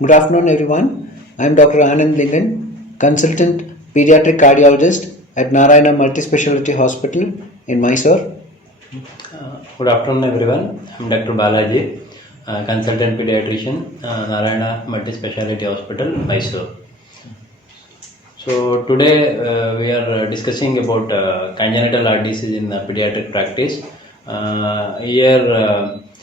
Good afternoon, everyone. I am Dr. Anand Lingan, Consultant Pediatric Cardiologist at Narayana Multispeciality Hospital in Mysore. Good afternoon, everyone. I'm Dr. Balaji, Consultant Pediatrician, Narayana Multispeciality Hospital, Mysore. So today we are discussing about congenital heart disease in pediatric practice. Here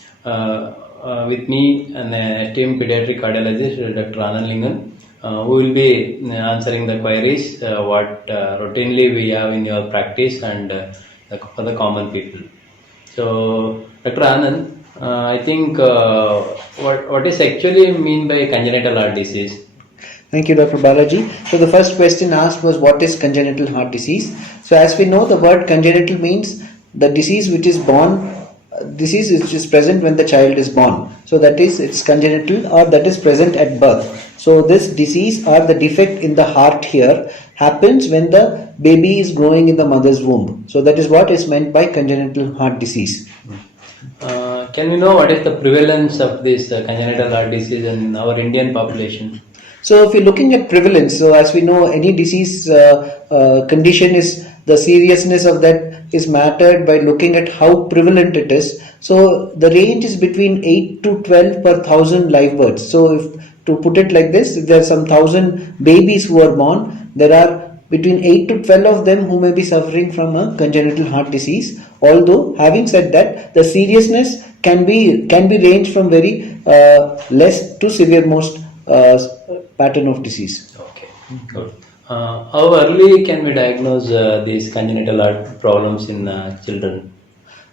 with me an esteemed pediatric cardiologist, Dr. Anand Lingan, who will be answering the queries what routinely we have in your practice and for the common people. So, Dr. Anand, I think what is actually mean by congenital heart disease? Thank you, Dr. Balaji. So the first question asked was, what is congenital heart disease? So as we know, the word congenital means the disease which is present when the child is born. So that is, it's congenital or that is present at birth. So this disease or the defect in the heart here happens when the baby is growing in the mother's womb. So that is what is meant by congenital heart disease. Can we know what is the prevalence of this congenital heart disease in our Indian population? So if you're looking at prevalence, so as we know, any disease condition is, the seriousness of that is mattered by looking at how prevalent it is. So the range is between 8 to 12 per 1,000 live births. So if to put it like this, if there are some 1,000 babies who are born, there are between 8 to 12 of them who may be suffering from a congenital heart disease. Although having said that, the seriousness can be ranged from very less to severe most pattern of disease. Okay, good. How early can we diagnose these congenital heart problems in children?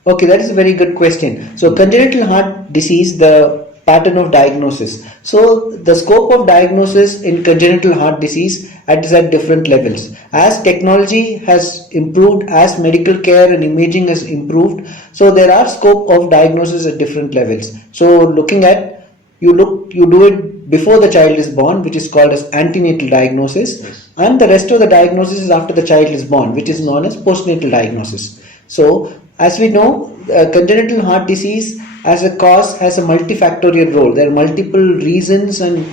Okay, that is a very good question. So congenital heart disease, the pattern of diagnosis. So the scope of diagnosis in congenital heart disease is at different levels. As technology has improved, as medical care and imaging has improved, so there are scope of diagnosis at different levels. So looking at, you do it before the child is born, which is called as antenatal diagnosis. Yes. And the rest of the diagnosis is after the child is born, which is known as postnatal diagnosis. So as we know, congenital heart disease as a cause has a multifactorial role. There are multiple reasons and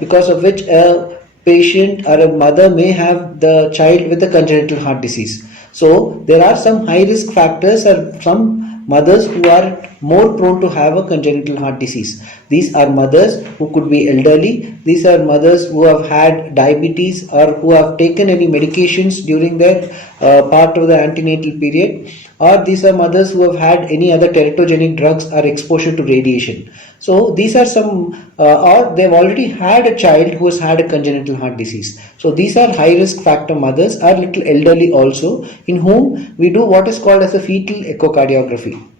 because of which a patient or a mother may have the child with a congenital heart disease. So there are some high risk factors or some mothers who are more prone to have a congenital heart disease. These are mothers who could be elderly. These are mothers who have had diabetes or who have taken any medications during their part of the antenatal period. Or these are mothers who have had any other teratogenic drugs or exposure to radiation. So these are some, or they've already had a child who has had a congenital heart disease. So these are high risk factor mothers, are little elderly also, in whom we do what is called as a fetal echocardiography.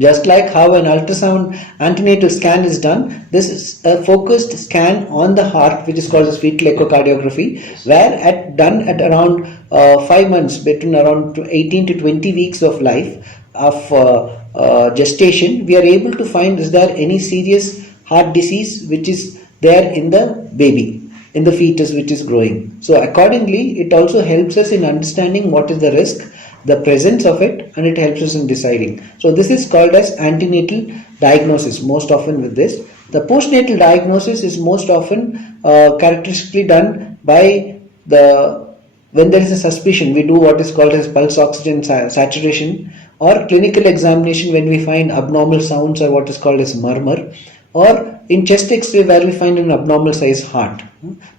Just like how an ultrasound antenatal scan is done, this is a focused scan on the heart, which is called as fetal echocardiography, where done at around 5 months, between around 18 to 20 weeks of life of gestation, we are able to find is there any serious heart disease which is there in the baby, in the fetus which is growing. So accordingly, it also helps us in understanding what is the risk, the presence of it, and it helps us in deciding. So this is called as antenatal diagnosis most often with this. The postnatal diagnosis is most often characteristically done by when there is a suspicion, we do what is called as pulse oxygen saturation, or clinical examination when we find abnormal sounds or what is called as murmur, or in chest x-ray where we find an abnormal size heart.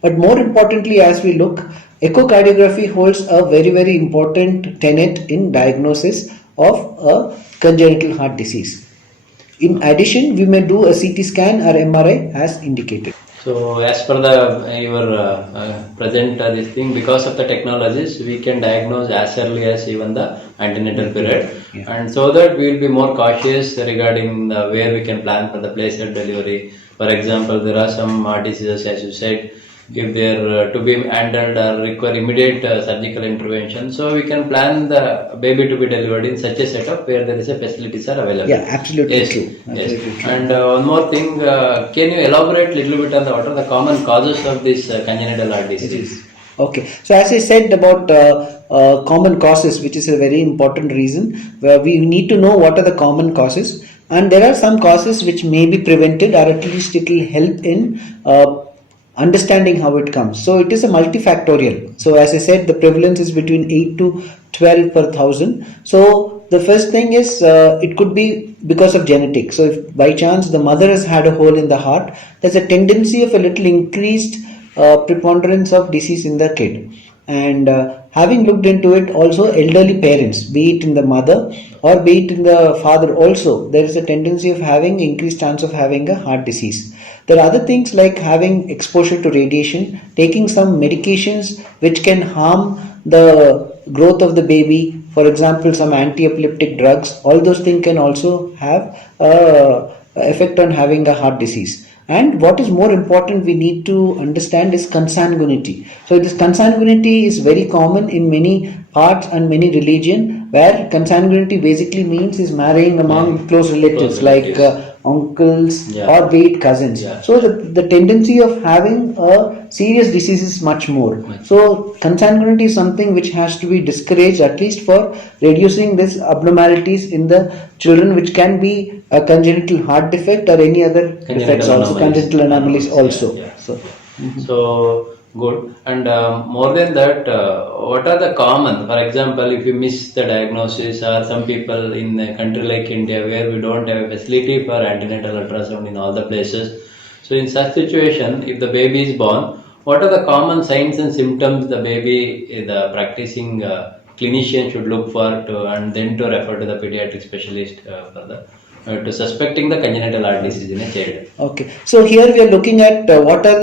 But more importantly, as we look, echocardiography holds a very, very important tenet in diagnosis of a congenital heart disease. In addition, we may do a CT scan or MRI as indicated. So as per your present this thing, because of the technologies, we can diagnose as early as even the antenatal period, and so that we will be more cautious regarding where we can plan for the place of delivery. For example, there are some diseases, as you said, if they are to be handled or require immediate surgical intervention, so we can plan the baby to be delivered in such a setup where there is a facilities are available. Yeah, absolutely yes. True. Absolutely yes. True. And one more thing, can you elaborate a little bit on what are the common causes of this congenital heart disease? Okay, so as I said about common causes, which is a very important reason, where we need to know what are the common causes. and there are some causes which may be prevented, or at least it will help in understanding how it comes. So it is a multifactorial. So as I said, the prevalence is between 8 to 12 per thousand. So the first thing is it could be because of genetics. So if by chance the mother has had a hole in the heart, there's a tendency of a little increased preponderance of disease in the kid. And having looked into it, also elderly parents, be it in the mother or be it in the father, also there is a tendency of having increased chance of having a heart disease. There are other things like having exposure to radiation, taking some medications which can harm the growth of the baby, for example some anti-epileptic drugs. All those things can also have effect on having a heart disease. And what is more important we need to understand is consanguinity. So this consanguinity is very common in many parts and many religion, where consanguinity basically means is marrying among close relatives like uncles or be it cousins. So the tendency of having a serious disease is much more. So consanguinity is something which has to be discouraged, at least for reducing this abnormalities in the children, which can be a congenital heart defect or any other defects also, congenital anomalies also. So good. And more than that, what are the common, for example, if you miss the diagnosis, or some people in a country like India where we don't have a facility for antenatal ultrasound in all the places. So in such situation, if the baby is born, what are the common signs and symptoms the baby, the practicing clinician should look for and then to refer to the pediatric specialist for the to suspecting the congenital heart disease in a child? Okay, so here we are looking at what are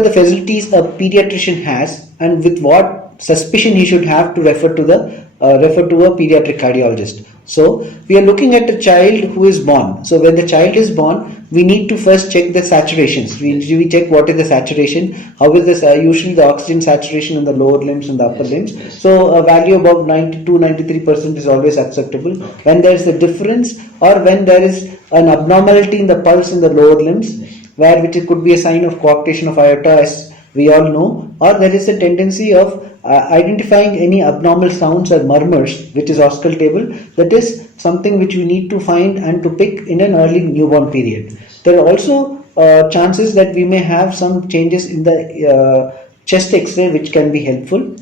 the facilities a pediatrician has, and with what suspicion he should have to refer to a pediatric cardiologist. So we are looking at a child who is born. So when the child is born, we need to first check the saturations. We check what is the saturation, how is this usually the oxygen saturation in the lower limbs and the upper limbs. So a value above 92-93% is always acceptable. When there is a difference, or when there is an abnormality in the pulse in the lower limbs, which it could be a sign of coarctation of aorta, as we all know, or there is a tendency of identifying any abnormal sounds or murmurs, which is auscultable. That is something which we need to find and to pick in an early newborn period. There are also chances that we may have some changes in the chest X-ray, which can be helpful.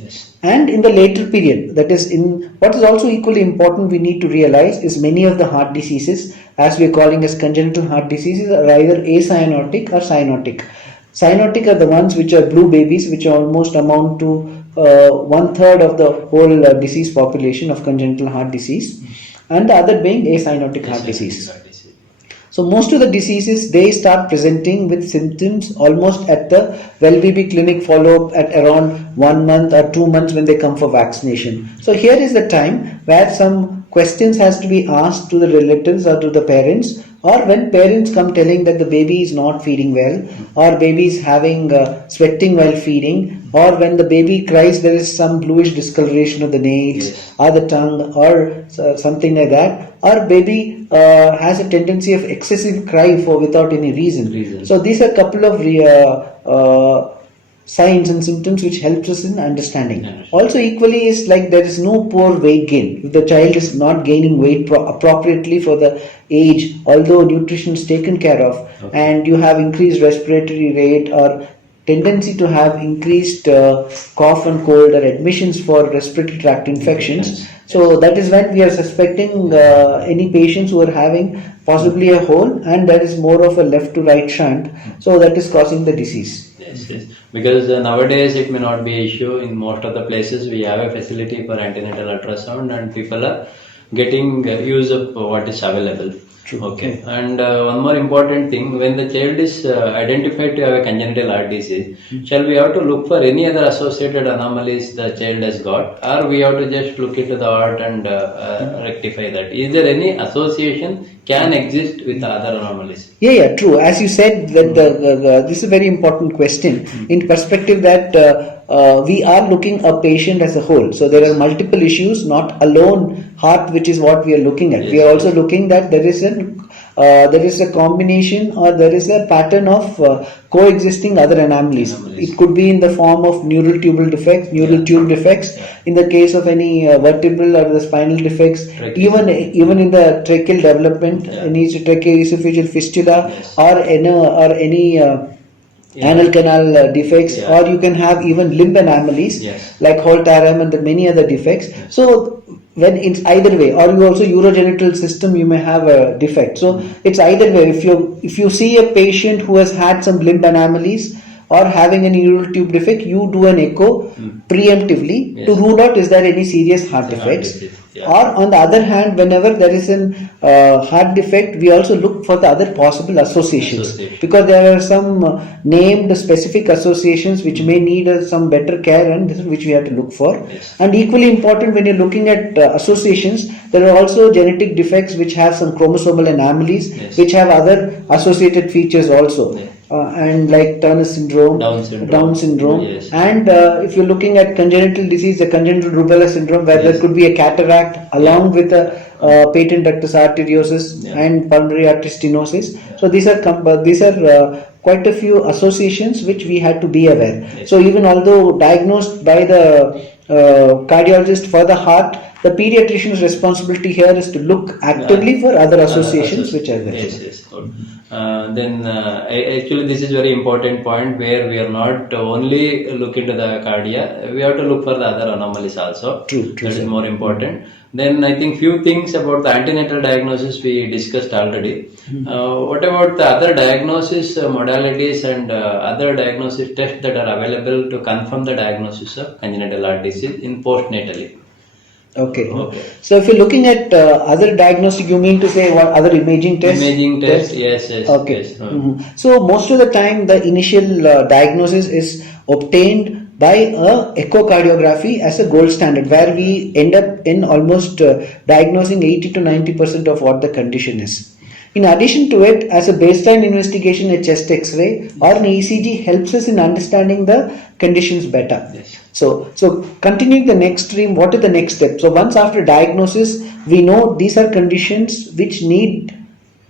And in the later period, that is in what is also equally important, we need to realize is many of the heart diseases, as we are calling as congenital heart diseases, are either acyanotic or cyanotic. Cyanotic are the ones which are blue babies, which almost amount to 1/3 of the whole disease population of congenital heart disease, and the other being acyanotic heart disease. So most of the diseases, they start presenting with symptoms almost at the well baby clinic follow-up at around 1 month or 2 months when they come for vaccination. So here is the time where some questions has to be asked to the relatives or to the parents, or when parents come telling that the baby is not feeding well, or baby is having sweating while feeding, or when the baby cries there is some bluish discoloration of the nails or the tongue or something like that, or baby has a tendency of excessive cry without any reason. So these are a couple of signs and symptoms which helps us in understanding. Also equally is like there is no poor weight gain. If the child is not gaining weight appropriately for the age, although nutrition is taken care of, and you have increased respiratory rate or tendency to have increased cough and cold or admissions for respiratory tract infections. So that is when we are suspecting any patients who are having possibly a hole and there is more of a left to right shunt. So that is causing the disease. Yes. Because nowadays it may not be an issue. In most of the places we have a facility for antenatal ultrasound and people are getting use of what is available. Okay. And one more important thing, when the child is identified to have a congenital heart disease, shall we have to look for any other associated anomalies the child has got, or we have to just look into the heart and rectify that? Is there any association can exist with the other anomalies? Yeah, true. As you said, that this is a very important question in perspective that we are looking a patient as a whole. So there are multiple issues, not alone heart, which is what we are looking at. We are also looking that there is an there is a combination or there is a pattern of coexisting other anomalies. It could be in the form of neural tubal defects, neural tube defects, in the case of any vertebral or the spinal defects, even in the tracheal development, any tracheoesophageal fistula, or any anal canal defects, or you can have even limb anomalies like Holtaram and the many other defects. So when it's either way, or you also urogenital system, you may have a defect. So it's either way. If you see a patient who has had some limb anomalies or having a neural tube defect, you do an echo preemptively to rule out is there any serious heart defects. Or on the other hand, whenever there is an heart defect, we also look for the other possible associations, because there are some named specific associations which may need some better care, and this is which we have to look for. And equally important, when you're looking at associations, there are also genetic defects which have some chromosomal anomalies which have other associated features also. And like Turner syndrome, Down syndrome, and if you're looking at congenital disease, the congenital rubella syndrome, where there could be a cataract along with a patent ductus arteriosus and pulmonary artery stenosis. So these are quite a few associations which we had to be aware. So even although diagnosed by the cardiologist for the heart, the pediatrician's responsibility here is to look actively for other associations which are there. Actually this is very important point, where we are not only look into the cardia, we have to look for the other anomalies also. True, that is more important. Then I think few things about the antenatal diagnosis we discussed already. What about the other diagnosis modalities and other diagnosis tests that are available to confirm the diagnosis of congenital heart disease in postnatally? Okay. So if you're looking at other diagnostic, you mean to say what other imaging tests? Imaging tests, yes. Okay. Yes. So most of the time the initial diagnosis is obtained by a echocardiography as a gold standard, where we end up in almost diagnosing 80 to 90% of what the condition is. In addition to it, as a baseline investigation, a chest X-ray or an ECG helps us in understanding the conditions better. So continuing the next stream, what is the next step? So once after diagnosis, we know these are conditions which need,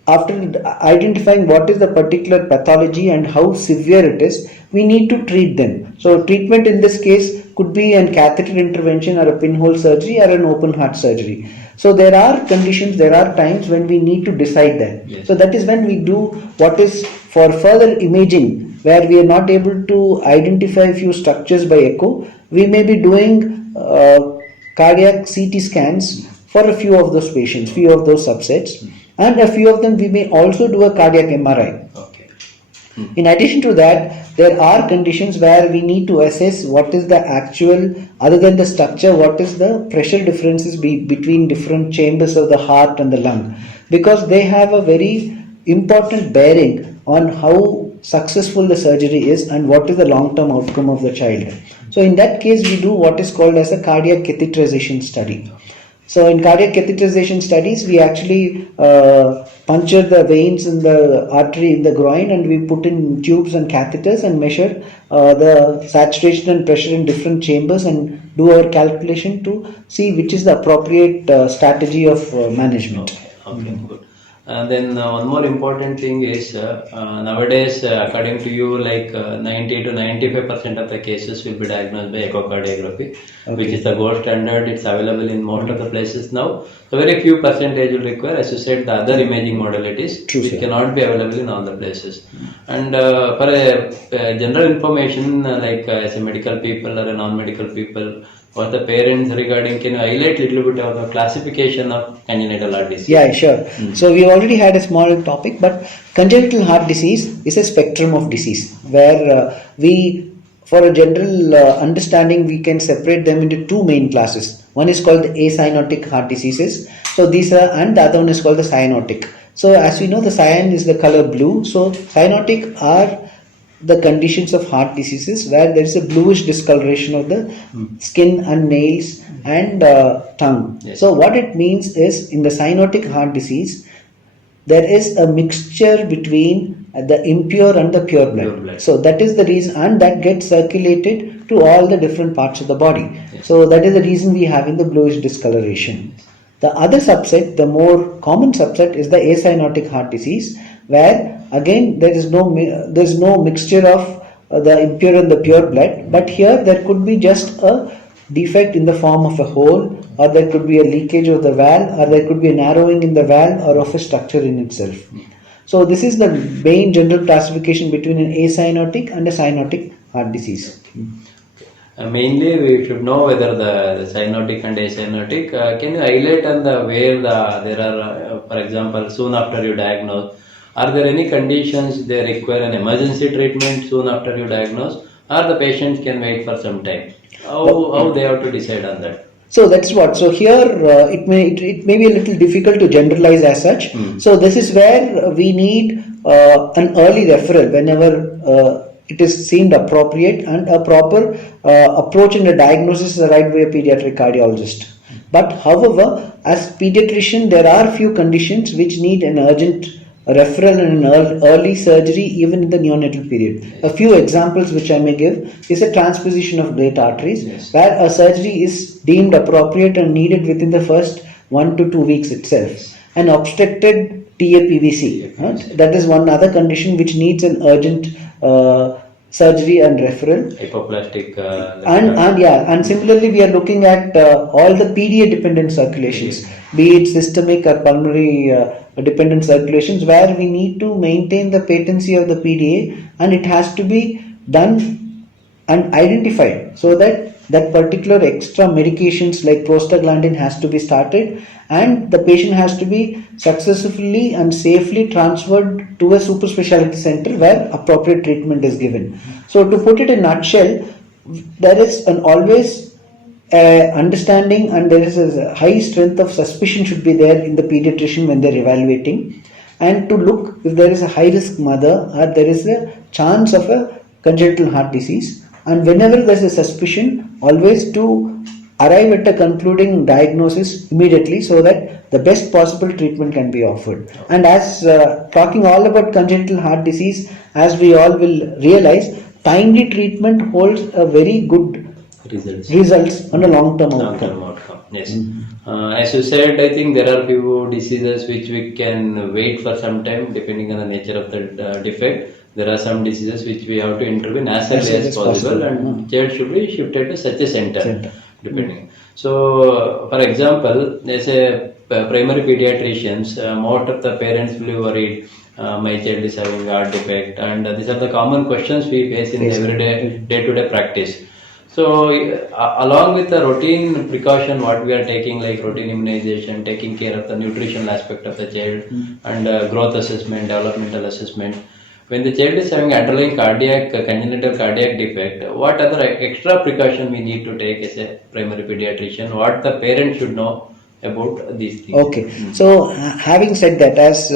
after identifying what is the particular pathology and how severe it is, we need to treat them. So treatment in this case could be a catheter intervention or a pinhole surgery or an open heart surgery. So there are conditions, there are times when we need to decide that. So that is when we do what is for further imaging, where we are not able to identify a few structures by echo. We may be doing cardiac CT scans for a few of those patients, few of those subsets, and a few of them we may also do a cardiac MRI. In addition to that, there are conditions where we need to assess what is the actual, other than the structure, what is the pressure differences between different chambers of the heart and the lung, because they have a very important bearing on how successful the surgery is and what is the long-term outcome of the child. So in that case, we do what is called as a cardiac catheterization study. So in cardiac catheterization studies, we actually puncture the veins in the artery in the groin, and we put in tubes and catheters and measure the saturation and pressure in different chambers and do our calculation to see which is the appropriate strategy of management. Good. Then one more important thing is nowadays, according to you, like 90 to 95% of the cases will be diagnosed by echocardiography, which is the gold standard. It's available in most of the places now. So very few percentage will require, as you said, the other imaging modalities, which cannot be available in all the places. And for a general information, like as a medical people or a non-medical people, or the parents regarding, can you highlight a little bit of the classification of congenital heart disease? Yeah, sure. So we already had a small topic, but congenital heart disease is a spectrum of disease, where for a general understanding, we can separate them into two main classes. One is called the acyanotic heart diseases. So these are, and the other one is called the cyanotic. So as we know, the cyan is the color blue. So cyanotic are the conditions of heart diseases where there is a bluish discoloration of the skin and nails and tongue. So what it means is, in the cyanotic heart disease, there is a mixture between the impure and the pure blood. So that is the reason, and that gets circulated to all the different parts of the body. So that is the reason we have in the bluish discoloration. The other subset, the more common subset, is the acyanotic heart disease, where again there is no mixture of the impure and the pure blood, but here there could be just a defect in the form of a hole, or there could be a leakage of the valve, or there could be a narrowing in the valve or of a structure in itself. So this is the main general classification between an acyanotic and a cyanotic heart disease. Mainly, we should know whether the cyanotic and acyanotic. Can you highlight on the where there are, for example, soon after you diagnose, are there any conditions they require an emergency treatment soon after you diagnose, or the patients can wait for some time? How they have to decide on that? So that's what. So here it may be a little difficult to generalize as such. So this is where we need an early referral whenever it is seemed appropriate, and a proper approach in the diagnosis is right by a pediatric cardiologist. But however, as pediatrician, there are few conditions which need an urgent referral and an early surgery even in the neonatal period. A few examples which I may give is a transposition of great arteries, where a surgery is deemed appropriate and needed within the first 1 to 2 weeks itself. An obstructed TAPVC, right? That is one other condition which needs an urgent surgery and referral. Hypoplastic. And similarly we are looking at all the PDA dependent circulations, be it systemic or pulmonary dependent circulations, where we need to maintain the patency of the PDA, and it has to be done and identified so that that particular extra medications like prostaglandin has to be started, and the patient has to be successfully and safely transferred to a super specialty center where appropriate treatment is given. So to put it in a nutshell, there is an always understanding, and there is a high strength of suspicion should be there in the pediatrician when they are evaluating, and to look if there is a high risk mother or there is a chance of a congenital heart disease. And whenever there is a suspicion, always to arrive at a concluding diagnosis immediately so that the best possible treatment can be offered. And as talking all about congenital heart disease, as we all will realize, timely treatment holds a very good results on a long-term outcome. Yes. As you said, I think there are few diseases which we can wait for some time depending on the nature of the defect. There are some diseases which we have to intervene as early as possible, and child should be shifted to such a center. Depending. So, for example, as a primary pediatricians, most of the parents will be worried. My child is having heart defect, and these are the common questions we face in everyday day-to-day practice. So, along with the routine precaution, what we are taking, like routine immunization, taking care of the nutritional aspect of the child, and growth assessment, developmental assessment. When the child is having underlying congenital cardiac defect, what other extra precaution we need to take as a primary pediatrician? What the parent should know about these things? Okay, so having said that, as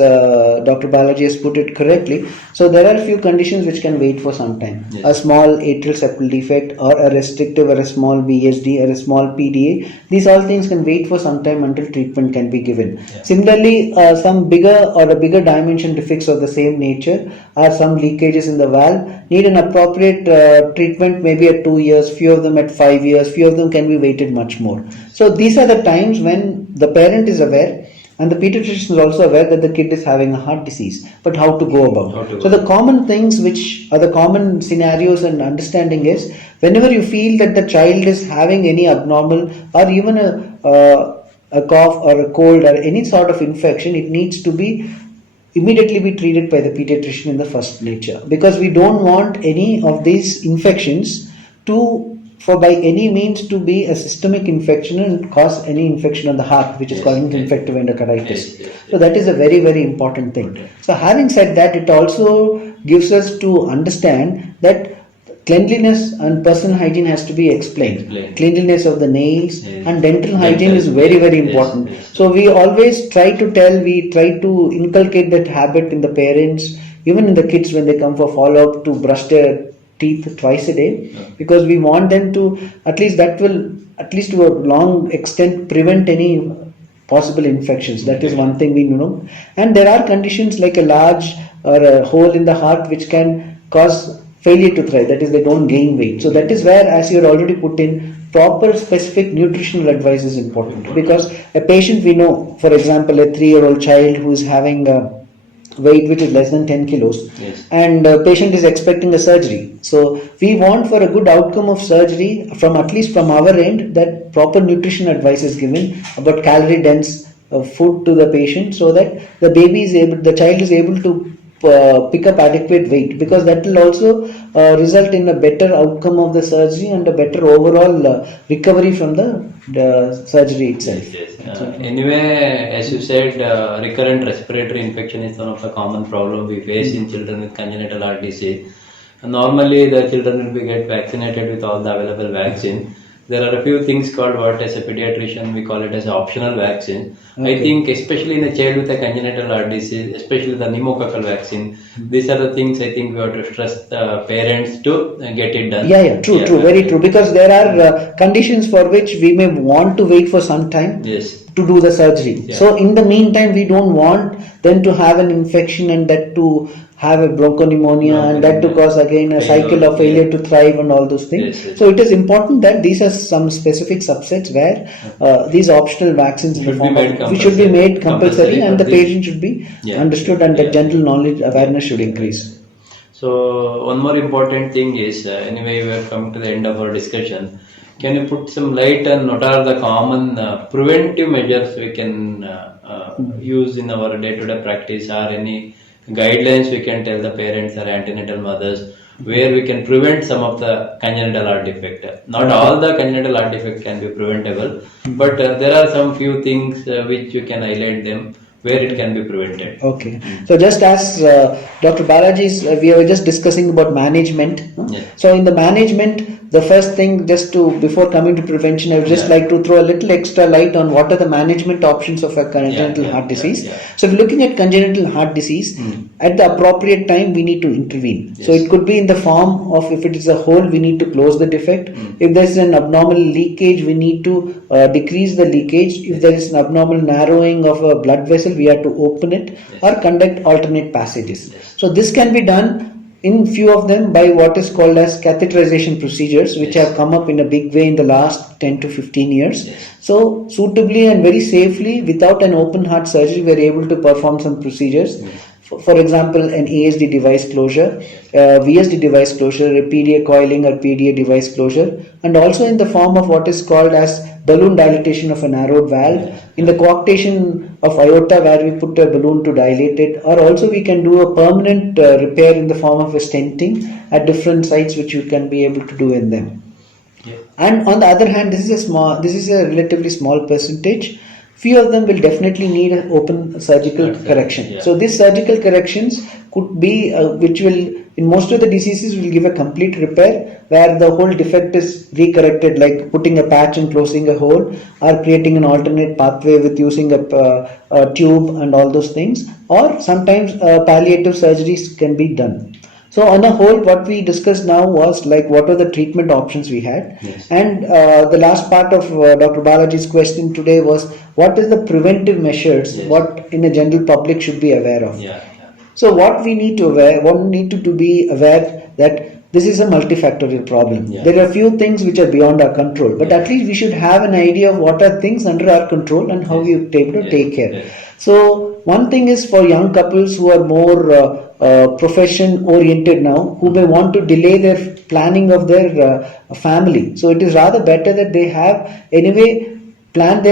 Dr. Balaji has put it correctly, so there are a few conditions which can wait for some time. Yes. A small atrial septal defect, or a restrictive, or a small VSD, or a small PDA. These all things can wait for some time until treatment can be given. Yeah. Similarly, some bigger or a bigger dimension defects of the same nature, or some leakages in the valve, need an appropriate treatment maybe at 2 years, few of them at 5 years, few of them can be waited much more. So these are the times when the parent is aware, and the pediatrician is also aware that the kid is having a heart disease, but how to go about it. So the common things which are the common scenarios and understanding is, whenever you feel that the child is having any abnormal or even a cough or a cold or any sort of infection, it needs to be immediately be treated by the pediatrician in the first nature, because we don't want any of these infections for by any means to be a systemic infection and cause any infection on the heart, which is causing infective endocarditis. So that is a very, very important thing. So having said that, it also gives us to understand that cleanliness and personal hygiene has to be explained. Cleanliness of the nails and dental hygiene is very, very important. So we always try to inculcate that habit in the parents, even in the kids when they come for follow-up, to brush their teeth twice a day, because we want them to, at least to a long extent, prevent any possible infections. That is one thing we know. And there are conditions like a large or a hole in the heart which can cause failure to thrive, that is they don't gain weight. So that is where, as you already put in, proper specific nutritional advice is important, because a patient we know, for example, a 3-year-old child who is having weight which is less than 10 kilos, Yes. and patient is expecting a surgery. So we want, for a good outcome of surgery, from at least from our end, that proper nutrition advice is given about calorie dense food to the patient, so that the child is able to pick up adequate weight, because that will also result in a better outcome of the surgery and a better overall recovery from the surgery itself. Yes, yes. Anyway, as you said, recurrent respiratory infection is one of the common problems we face in children with congenital heart disease. Normally, the children will be get vaccinated with all the available vaccine. There are a few things called what, as a pediatrician, we call it as optional vaccine. Okay. I think especially in a child with a congenital heart disease, especially the pneumococcal vaccine, these are the things I think we have to stress the parents to get it done. Yeah, true, very true. Because there are conditions for which we may want to wait for some time Yes. to do the surgery. Yeah. So in the meantime, we don't want them to have an infection and that to have a bronchopneumonia and that to cause again a cycle of failure to thrive and all those things. Yes, yes. So it is important that these are some specific subsets where these optional vaccines Should be made should be made compulsory, compulsory and the for this. patient should be Yeah. understood, and the Yeah. general knowledge awareness should increase. So one more important thing is, anyway, we are coming to the end of our discussion. Can you put some light on what are the common preventive measures we can use in our day-to-day practice, or any guidelines we can tell the parents or antenatal mothers where we can prevent some of the congenital heart defect? Not all the congenital heart defect can be preventable, but there are some few things which you can highlight them where it can be prevented. Okay. So just as Dr. Balaji, we were just discussing about management. Yes. So in the management, the first thing, before coming to prevention, I would just like to throw a little extra light on what are the management options of a congenital heart disease. So if looking at congenital heart disease, at the appropriate time we need to intervene. Yes. So it could be in the form of, if it is a hole, we need to close the defect. If there is an abnormal leakage, we need to decrease the leakage. If there is an abnormal narrowing of a blood vessel, we have to open it or conduct alternate passages. So this can be done in few of them by what is called as catheterization procedures, which have come up in a big way in the last 10 to 15 years. So suitably and very safely, without an open heart surgery, we are able to perform some procedures. For example, an ASD device closure, VSD device closure, a PDA coiling or PDA device closure, and also in the form of what is called as balloon dilatation of a narrowed valve, in the coarctation of aorta where we put a balloon to dilate it, or also we can do a permanent repair in the form of a stenting at different sites which you can be able to do in them. And on the other hand, this is a relatively small percentage. Few of them will definitely need an open surgical correction. So these surgical corrections could be, which will, in most of the diseases, will give a complete repair where the whole defect is recorrected, like putting a patch and closing a hole, or creating an alternate pathway with using a tube and all those things. Or sometimes palliative surgeries can be done. So on a whole, what we discussed now was like what are the treatment options we had. And the last part of Dr. Balaji's question today was what is the preventive measures what in a general public should be aware of. So what we need to be aware that this is a multifactorial problem. There are few things which are beyond our control, but at least we should have an idea of what are things under our control and how we are able to take care. So one thing is for young couples who are more profession oriented now, who may want to delay their planning of their family. So it is rather better that they have anyway plan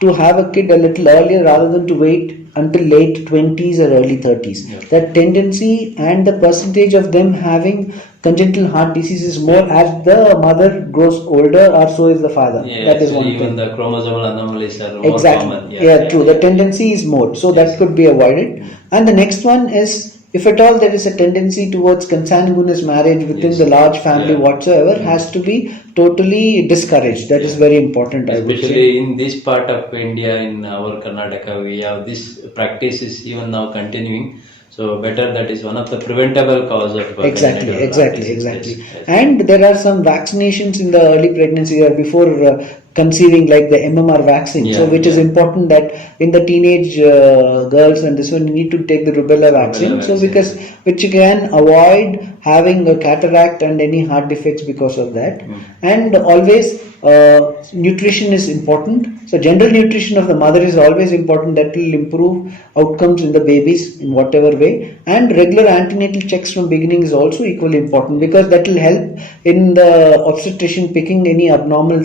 to have a kid a little earlier rather than to wait until late 20s or early 30s. That tendency and the percentage of them having congenital heart disease is more as the mother grows older, or so is the father. That is one even thing. The chromosomal anomalies are more common. True. The tendency is more. So that could be avoided. And the next one is, if at all there is a tendency towards consanguineous marriage within the large family whatsoever, has to be totally discouraged. That is very important, I would say. Especially in this part of India, in our Karnataka, we have this practice is even now continuing. So better that is one of the preventable cause of Exactly. Yes. And there are some vaccinations in the early pregnancy or before conceiving, like the MMR vaccine. So which is important that in the teenage girls and this one, you need to take the rubella vaccine. So because which can avoid having a cataract and any heart defects because of that. And always nutrition is important. So general nutrition of the mother is always important. That will improve outcomes in the babies in whatever way. And regular antenatal checks from beginning is also equally important, because that will help in the obstetrician picking any abnormal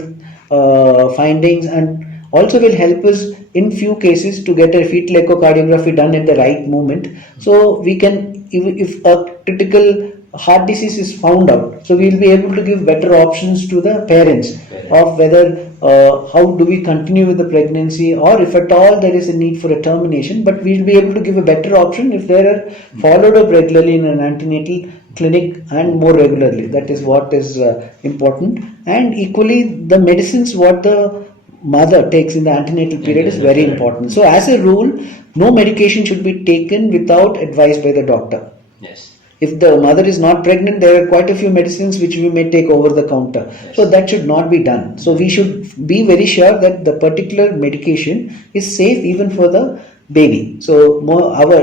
findings, and also will help us in few cases to get a fetal echocardiography done at the right moment. So we can, if a critical heart disease is found out, so we will be able to give better options to the parents of whether how do we continue with the pregnancy, or if at all there is a need for a termination. But we will be able to give a better option if they are followed up regularly in an antenatal clinic and more regularly. That is what is important. And equally, the medicines what the mother takes in the antenatal period is very important. So as a rule, no medication should be taken without advice by the doctor. Yes. If the mother is not pregnant, there are quite a few medicines which we may take over the counter. Yes. So that should not be done. So we should be very sure that the particular medication is safe even for the baby. So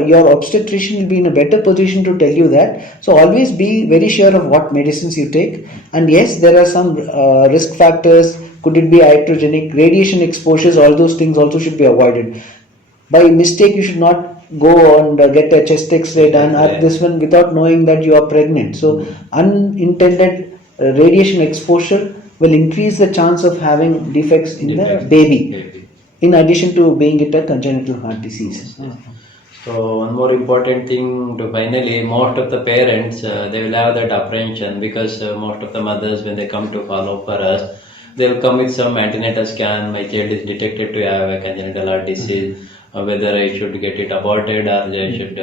your obstetrician will be in a better position to tell you that. So always be very sure of what medicines you take. And yes, there are some risk factors. Could it be iatrogenic, radiation exposures? All those things also should be avoided. By mistake, you should not go and get a chest X-ray done at this one without knowing that you are pregnant. So unintended radiation exposure will increase the chance of having defects in the baby, in addition to being it a congenital heart disease. So one more important thing to finally, most of the parents, they will have that apprehension, because most of the mothers, when they come to follow for us, they will come with some antenatal scan. My child is detected to have a congenital heart disease. Whether I should get it aborted or I should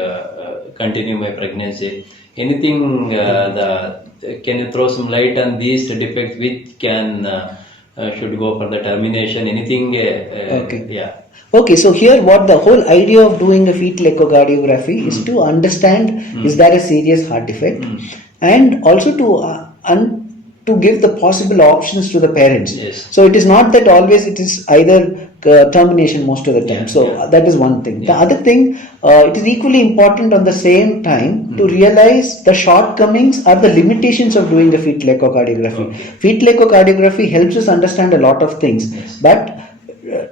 continue my pregnancy. Anything, can you throw some light on these defects which can should go for the termination? Anything? Okay. Yeah. Okay, so here what the whole idea of doing a fetal echocardiography is to understand is there a serious heart defect, and also to give the possible options to the parents. Yes. So it is not that always it is either termination most of the time. That is one thing. The other thing, it is equally important on the same time to realize the shortcomings or the limitations of doing the fetal echocardiography. Okay. Fetal echocardiography helps us understand a lot of things, but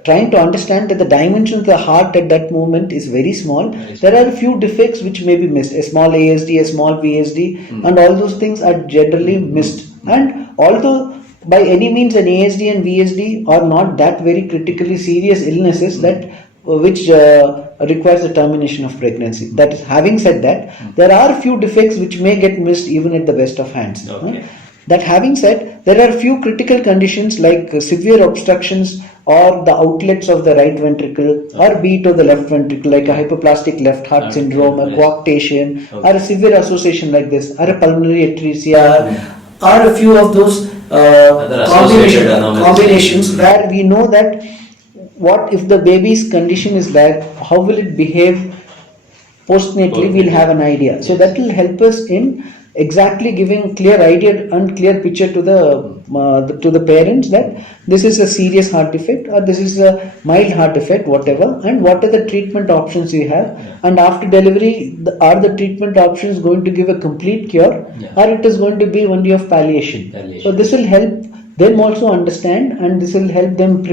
trying to understand that the dimension of the heart at that moment is very small. There are a few defects which may be missed, a small ASD, a small VSD, and all those things are generally missed. And although by any means an ASD and VSD are not that very critically serious illnesses that which requires a termination of pregnancy. That is, having said that, there are a few defects which may get missed even at the best of hands. Okay. That having said, there are a few critical conditions like severe obstructions or the outlets of the right ventricle, or beat of the left ventricle, like a hypoplastic left heart syndrome, a coarctation, or a severe association like this, or a pulmonary atresia, or a few of those combinations where we know that what if the baby's condition is there, how will it behave postnatally, we'll have an idea. So that will help us in exactly giving clear idea and clear picture to the parents that this is a serious heart defect or this is a mild heart defect, whatever, and what are the treatment options we have, and after delivery are the treatment options going to give a complete cure, or it is going to be only of palliation. So this will help them also understand, and this will help them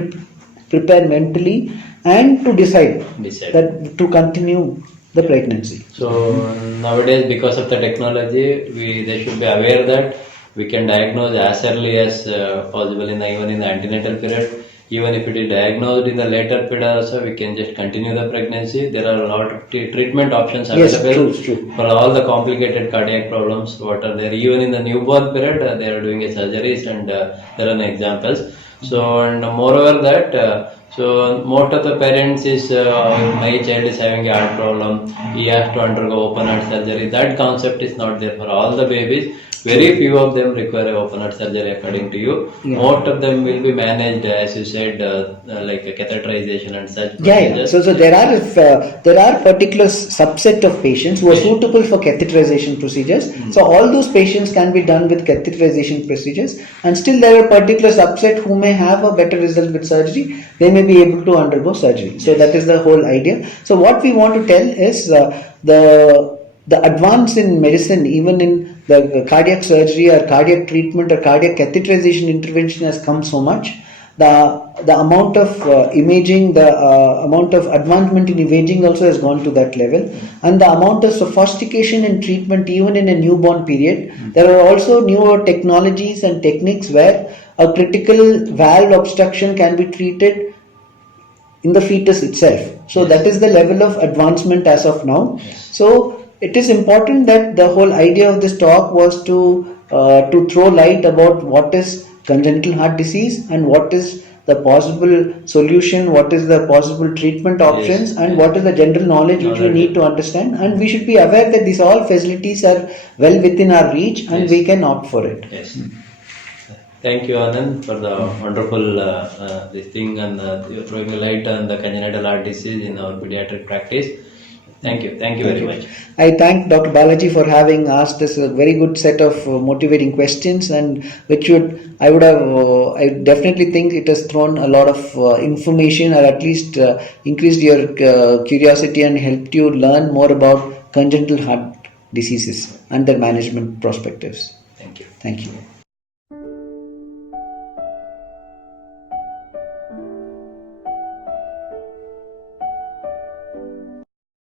prepare mentally and to decide that to continue the pregnancy. So nowadays, because of the technology, they should be aware that we can diagnose as early as possible even in the antenatal period. Even if it is diagnosed in the later period also, we can just continue the pregnancy. There are a lot of treatment options available for all the complicated cardiac problems. What are there? Even in the newborn period, they are doing surgeries, and there are examples. So, and moreover that, so most of the parents is, my child is having a heart problem, he has to undergo open heart surgery. That concept is not there for all the babies. Very few of them require a open heart surgery according to you. Most of them will be managed, as you said, like a catheterization and such. So there are particular subset of patients who are suitable for catheterization procedures. So all those patients can be done with catheterization procedures, and still there are particular subset who may have a better result with surgery. They may be able to undergo surgery. So that is the whole idea. So what we want to tell is the the advance in medicine, even in the cardiac surgery or cardiac treatment or cardiac catheterization intervention has come so much. The amount of imaging, the amount of advancement in imaging also has gone to that level, and the amount of sophistication in treatment even in a newborn period. There are also newer technologies and techniques where a critical valve obstruction can be treated in the fetus itself. So that is the level of advancement as of now. So it is important that the whole idea of this talk was to throw light about what is congenital heart disease and what is the possible solution, what is the possible treatment options, and what is the general knowledge which we need to understand, and we should be aware that these all facilities are well within our reach and we can opt for it. Yes. Thank you, Anand, for the wonderful this thing, and you're throwing a light on the congenital heart disease in our pediatric practice. Thank you very much. I thank Dr. Balaji for having asked us a very good set of motivating questions, and which I definitely think it has thrown a lot of information, or at least increased your curiosity and helped you learn more about congenital heart diseases and their management perspectives. Thank you. Thank you.